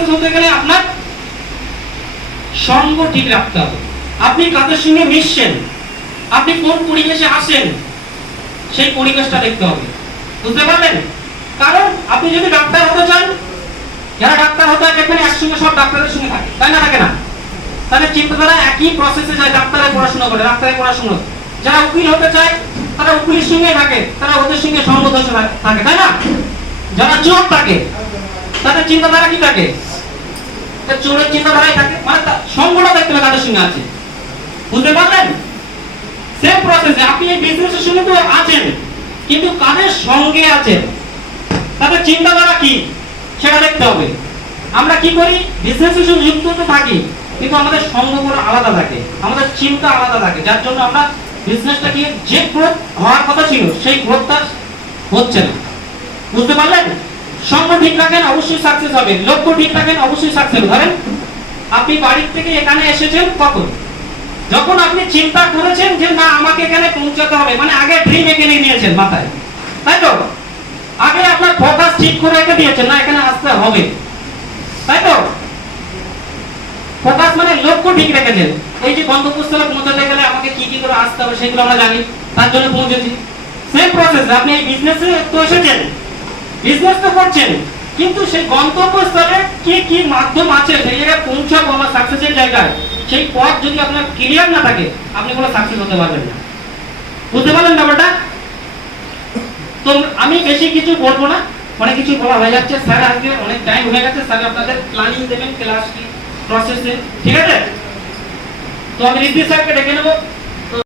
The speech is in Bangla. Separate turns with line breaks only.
সাকসেস হতে গেলে আপনার সঙ্গ ঠিক রাখতে হবে। আপনি কাদের সঙ্গে মিশছেন? আপনি কোন পরিবেশে আসেন সেই পরিবেশটা দেখতে হবে। বুঝতে পারলেন? কারণ আপনি যদি ডাক্তার হতে চান, যারা ডাক্তার হতে হয় একসঙ্গে সব ডাক্তারের সঙ্গে থাকে। তাই না থাকে না? চিন্তাধারা একই প্রসেসে যায় ডাক্তারের পড়াশোনা করে, ডাক্তারের পড়াশোনা যারা উকিল হতে চায়, তারা উকিলের সঙ্গে থাকে, তারা ওদের সঙ্গে সংগত থাকে, তাই না? যারা চোর থাকে, তাদের চিন্তাধারা কি থাকে? চোরের চিন্তাধারাই থাকে। মানে সঙ্গটা দেখতে হবে তাদের সঙ্গে আছে। বুঝতে পারলেন? সেম প্রসেসে আপনি এই বিজনেসের সঙ্গে তো আছেন, কিন্তু কাদের সঙ্গে আছেন? তাদের চিন্তাধারা কি? সেটা দেখতে হবে। আমরা কি করি? বিজনেসের সঙ্গে যুক্ত তো থাকি, কিন্তু আমাদের সঙ্গগুলো আলাদা থাকে, আমাদের চিন্তা আলাদা থাকে, যার জন্য আমরা বিজনেসটা কি যে গ্রোথ হওয়ার কথা ছিল, সেই গ্রোথটা হচ্ছে না। বুঝতে পারলেন? সঙ্গ ঠিক রাখেন, অবশ্যই সাকসেস হবে। লক্ষ্য ঠিক রাখেন, অবশ্যই সাকসেস ধরেন, আপনি বাড়ির থেকে এখানে এসেছেন কখন? যখন আপনি চিন্তা করেছেন যে, না, আমাকে এখানে পৌঁছাতে হবে। মানে আগে ড্রিম এখানে নিয়েছেন মাথায়। তাই তো? আগে আপনার ফোকাস ঠিক করে রেখে দিয়েছেন, না, এখানে আসতে হবে। তাই তো? ফোকাস মানে লক্ষ্য ঠিক রেখেছেন। এই যে গন্তব্যস্থলে পৌঁছাতে গেলে আমাকে কি কি করে আসতে হবে, সেগুলো আমরা জানি। তার জন্য পৌঁছেছি। সেম প্রসেস আপনি এই বিজনেসে তো এসেছেন। বিজনেস তো করছেন। কিন্তু সেই গন্তব্যস্থলে কি কি মাধ্যম আছে, সেই জায়গায় পৌঁছাবো আমার সাকসেসের জায়গায়? সেই পথ যদি আপনার ক্লিয়ার না থাকে, আপনি কোনো সাকসেস হতে পারবেন না। বুঝতে পারলেন ব্যাপারটা? তো আমি বেশি কিছু বলব না। অনেক কিছু বলা হয়ে যাচ্ছে। স্যার আজকে অনেক টাইম হয়ে গেছে। স্যার আপনাদের প্ল্যানিং দেবেন ক্লাস প্রসেসে ঠিক আছে? তো আমি রিদ্ধি স্যারকে ডেকে নেব।